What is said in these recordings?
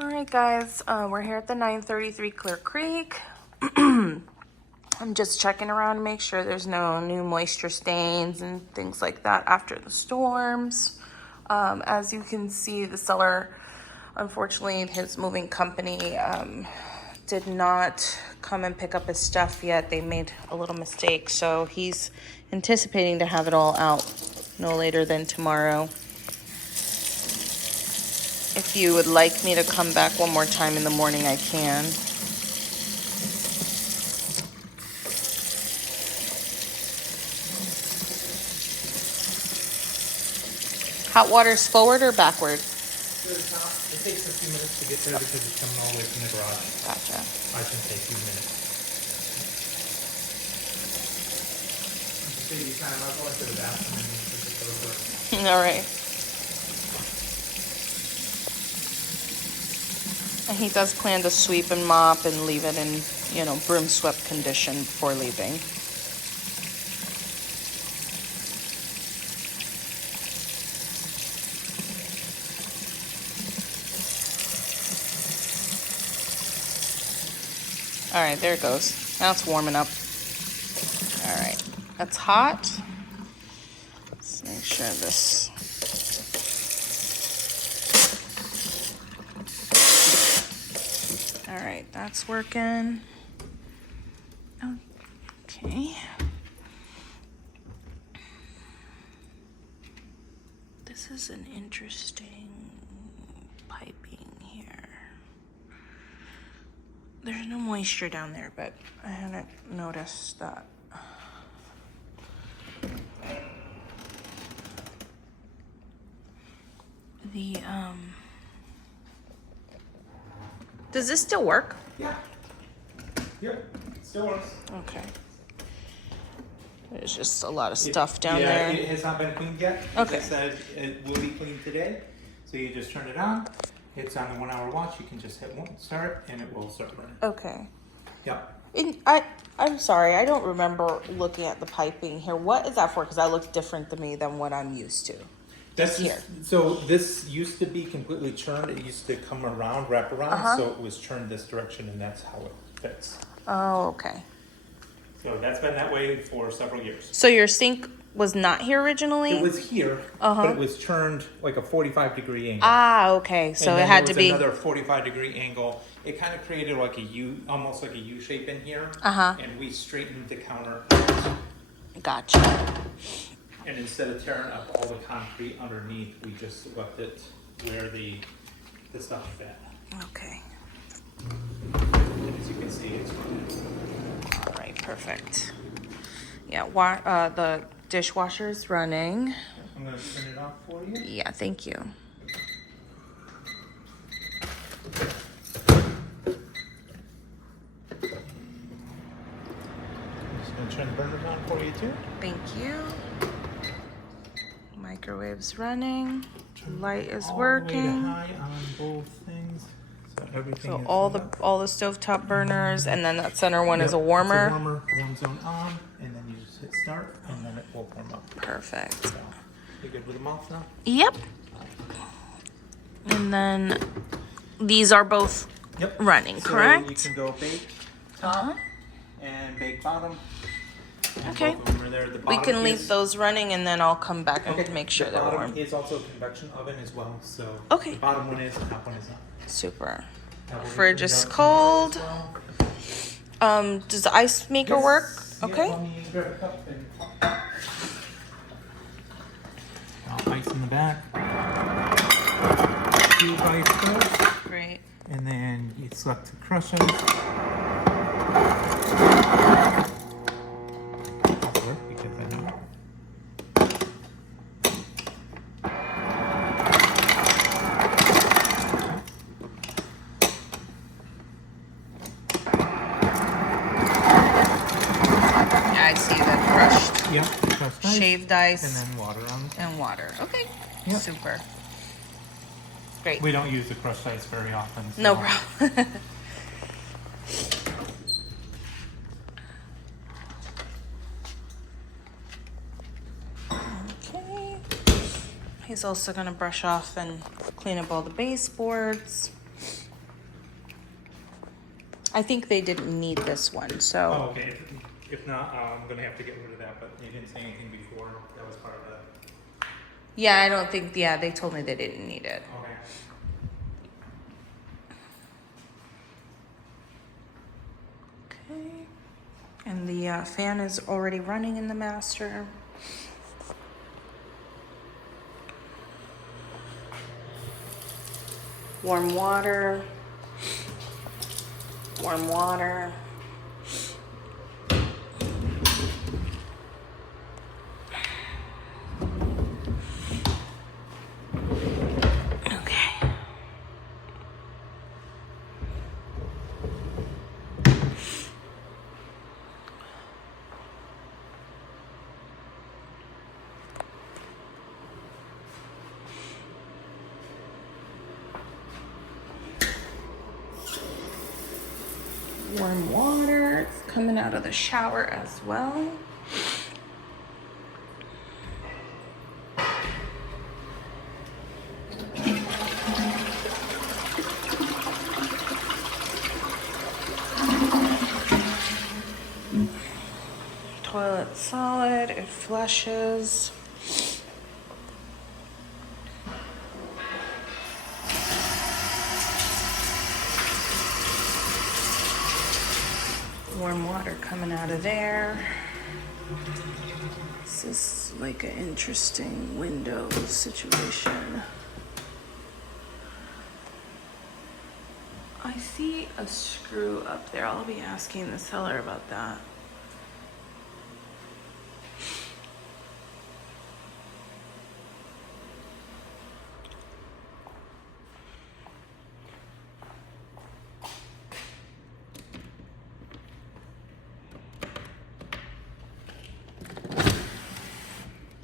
All right, guys, we're here at the 933 Clear Creek. I'm just checking around to make sure there's no new moisture stains and things like that after the storms. As you can see, the seller, unfortunately, his moving company did not come and pick up his stuff yet. They made a little mistake, so he's anticipating to have it all out no later than tomorrow. If you would like me to come back one more time in the morning, I can. Hot water's forward or backward? It takes a few minutes to get there because it's coming all the way from the garage. Gotcha. I can take a few minutes. Save you time. I'll go into the bathroom and take it over. All right. And he does plan to sweep and mop and leave it in, you know, broom swept condition before leaving. All right, there it goes. Now it's warming up. All right, that's hot. Let's make sure this. All right, that's working. Okay. This is an interesting piping here. There's no moisture down there, but I hadn't noticed that. Does this still work? Yeah. Yep. Still works. Okay. There's just a lot of stuff down there. Yeah, it has not been cleaned yet. Okay. It said it will be cleaned today. So you just turn it on. It's on the 1 hour watch. You can just hit start and it will start running. Okay. Yep. I'm sorry, I don't remember looking at the piping here. What is that for? Because that looks different to me than what I'm used to. That's here. So this used to be completely churned. It used to come around, wrap around. So it was churned this direction, and that's how it fits. Oh, okay. So that's been that way for several years. So your sink was not here originally? It was here, but it was churned like a 45-degree angle. Ah, okay. So and it had there to was be another 45-degree angle. It kind of created like a U, almost like a U shape in here. And we straightened the counter. Gotcha. And instead of tearing up all the concrete underneath, we just left it where the stuff fit. Okay. And as you can see, it's running. All right, perfect. Yeah, the dishwasher's running. I'm going to turn it off for you. Yeah, thank you. I'm just going to turn the burners on for you too. Thank you. Microwave's running. Light is working. High on both things. So everything. So is all up. the stovetop burners, and then that center one is a It's warmer. a warmer, warm zone on, and then you just hit start, and then it will warm up. Perfect. So, you good with them off now? Yep. And then these are both running, so correct? You can go bake top and bake bottom. And Okay. both of them are there. The We bottom can leave is- those running, and then I'll come back and make sure the they're bottom warm. is also a convection oven as well, so Okay. the bottom one is, the top one is not. Super. Now we'll Fridge get is it out tomorrow as cold. well. Does the ice maker Yes. work? Yeah, Okay. let me grab a cup and ice in the back. Cube ice first, Great. and then you select to crush them. Because I know. Yeah, I see the crushed, Yep, crushed ice. shaved ice, And then water on it. and water. Okay. Yep. Super. Great. We don't use the crushed ice very often. So. No problem. Okay. He's also gonna brush off and clean up all the baseboards. I think they didn't need this one, so. Oh, okay. If not, I'm gonna have to get rid of that, but they didn't say anything before. That was part of that. Yeah, I don't think, yeah, they told me they didn't need it. Okay. Okay. And the fan is already running in the master. Warm water. Warm water. Okay. Warm water. It's coming out of the shower as well. Toilet solid, it flushes. Warm water coming out of there. This is like an interesting window situation. I see a screw up there. I'll be asking the seller about that.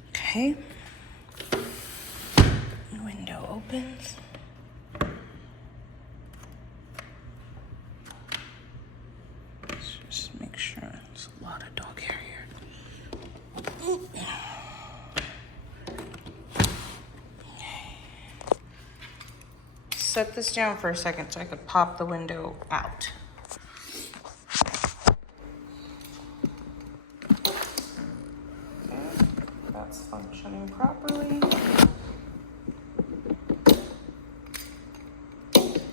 Okay. Window opens. Let's just make sure. There's a lot of dog hair here. Okay. Set this down for a second so I could pop the window out. That's functioning properly.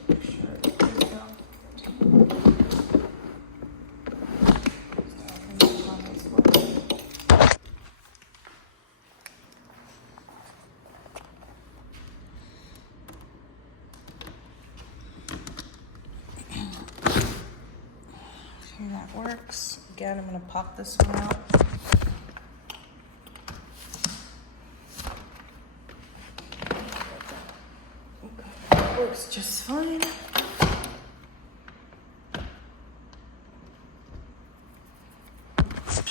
Make sure it goes down. Okay, that works. Again, I'm gonna pop this one out. Works just fine.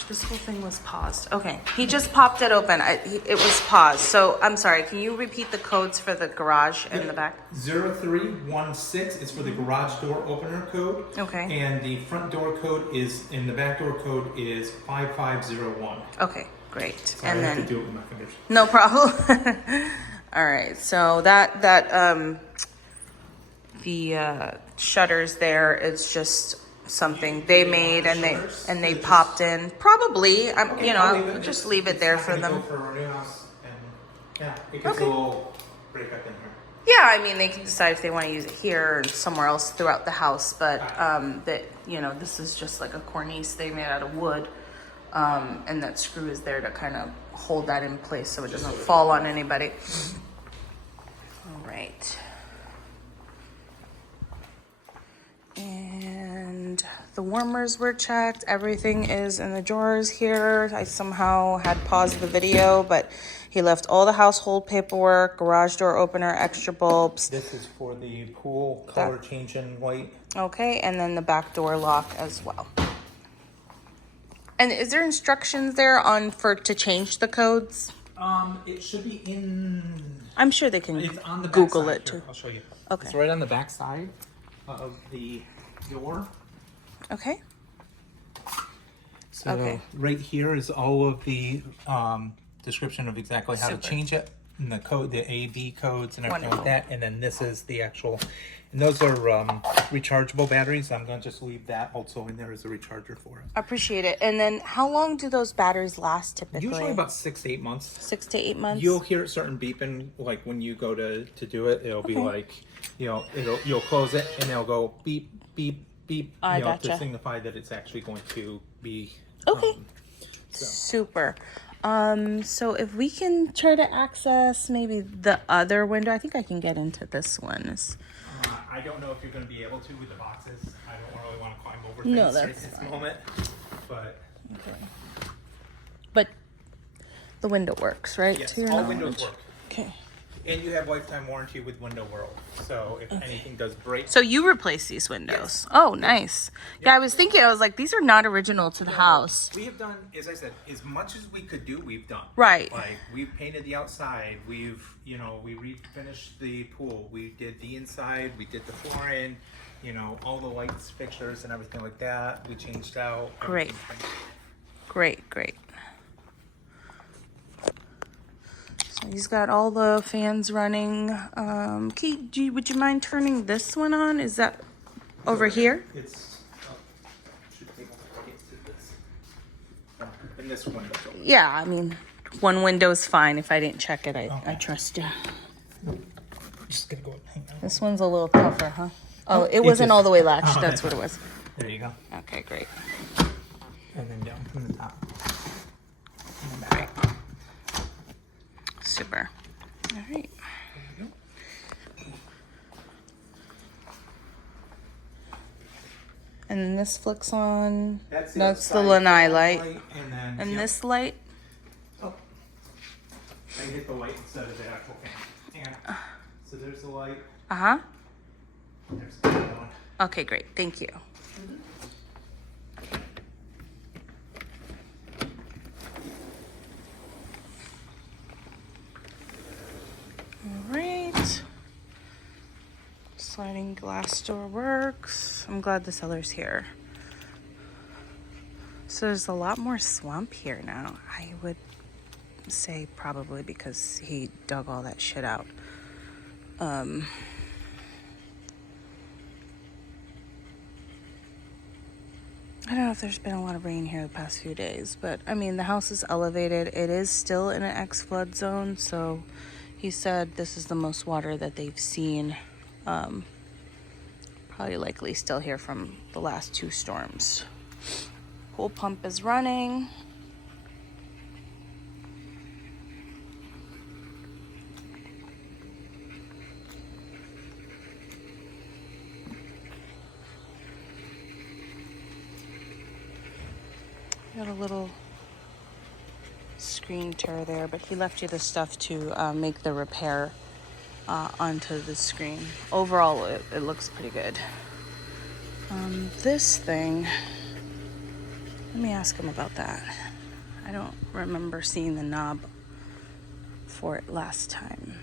This whole thing was paused. Okay, he just popped it open. It was paused. So I'm sorry. Can you repeat the codes for the garage and the back? 0316 is for the garage door opener code. Okay. And the front door code is, and the back door code is 5501. Okay, great. Sorry, And I then have to do it with my fingers. no problem. All right. So the shutters there is just something they made and they popped in. Probably, Okay, you know, I'll leave I'll it. just leave it It's there not for gonna them. go for our new house, and yeah, it gets Okay. a little break up in here. Yeah, I mean, they can decide if they want to use it here or somewhere else throughout the house, but that, you know, this is just like a cornice they made out of wood, and that screw is there to kind of hold that in place so it doesn't fall on anybody. All right. And the warmers were checked. Everything is in the drawers here. I somehow had paused the video, but he left all the household paperwork, garage door opener, extra bulbs. This is for the pool color change in white. Okay, and then the back door lock as well. And is there instructions there to change the codes? It should be in. I'm sure they can It's on the back Google side. it Here, too. I'll show you. Okay. It's right on the back side of the door. Okay. So Okay. right here is all of the description of exactly how to Super. change it. and the code, the AV codes and everything Wonderful. like that. And then this is the actual, and those are rechargeable batteries. I'm going to just leave that also in there as a recharger for it. Appreciate it. And then how long do those batteries last typically? Usually about 6 to 8 months. 6 to 8 months. You'll hear a certain beeping, like when you go to do it, it'll be like, you know, you'll close it and it'll go beep, beep, beep, I you know, gotcha. to signify that it's actually going to be. Okay. So. Super. So if we can try to access maybe the other window, I think I can get into this one. I don't know if you're going to be able to with the boxes. I don't really want to climb over things No, right that's at this fine. moment. But Okay. But the window works, right? yes, To your all knowledge? windows work. Okay. And you have lifetime warranty with Window World. So if anything does break, So you replace these windows? Oh, nice. Yeah, I was thinking, I was like, these are not original to the house. we have done, as I said, as much as we could do, we've done. Right. Like we've painted the outside. We've, you know, we refinished the pool. We did the inside. We did the flooring. You know, all the lights, fixtures, and everything like that. We changed out. Great. Great, great. So he's got all the fans running. Kate, would you mind turning this one on? Is that over here? It's should be able to get to this. And this one. Yeah, I mean, one window's fine. If I didn't check it, I trust you. Just gonna go and hang out. This one's a little tougher, huh? Oh, it wasn't all the way latched. That's what it was. There you go. Okay, great. And then down from the top. And the back. Super. All right. There you go. And then this flicks on. That's the outside lanai light. And then And yep. this light. Oh. I hit the light instead of the actual fan. And so there's the light. Uh-huh. There's the other one. Okay, great. Thank you. All right. Sliding glass door works. I'm glad the seller's here. So there's a lot more swamp here now. I would say probably because he dug all that shit out. I don't know if there's been a lot of rain here the past few days, but I mean, the house is elevated. It is still in an X-flood zone, so he said this is the most water that they've seen. Probably likely still here from the last 2 storms. Pool pump is running. Got a little screen tear there, but he left you the stuff to make the repair onto the screen. Overall, it looks pretty good. This thing, let me ask him about that. I don't remember seeing the knob for it last time.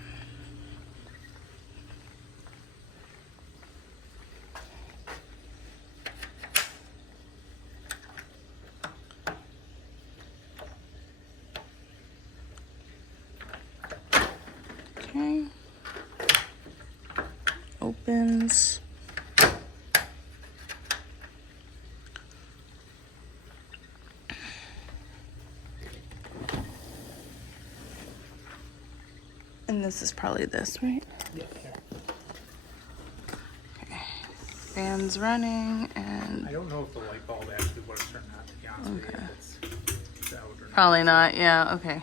Okay. Opens. And this is probably this, right? Yeah. Okay. Fans running and I don't know if the light bulb actually works or not, to be honest with you. If it's out or not. probably not. Yeah. Okay.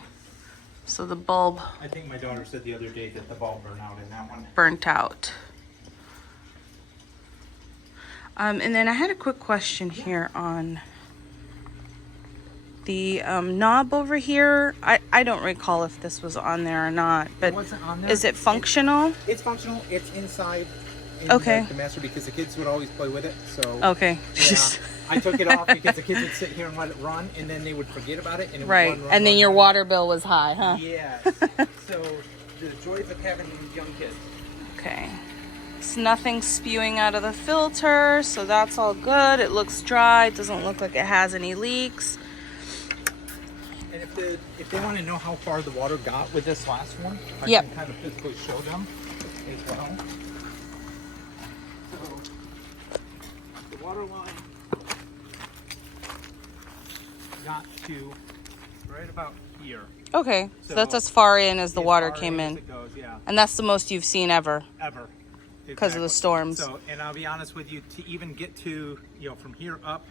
So the bulb I think my daughter said the other day that the bulb burned out in that one. burnt out. And then I had a quick question here on the knob over here. I don't recall if this was on there or not, but wasn't on there. is it functional? It's functional. It's inside. In Okay. The master because the kids would always play with it. So Okay. yeah, I took it off because the kids would sit here and let it run, and then they would forget about it, and it Right. would run, And then run, your run. water bill was high, huh? Yes. So the joys of having young kids. Okay. It's nothing spewing out of the filter, so that's all good. It looks dry. It doesn't look like it has any leaks. And if did, if they want to know how far the water got with this last one, I Yep. can kind of physically show them as well. So the water line got to right about here. Okay, so that's So as far in as the As water far came as in. it goes, yeah, And that's the most you've seen ever. ever. Because of the storms. So, and I'll be honest with you, to even get to, you know, from here up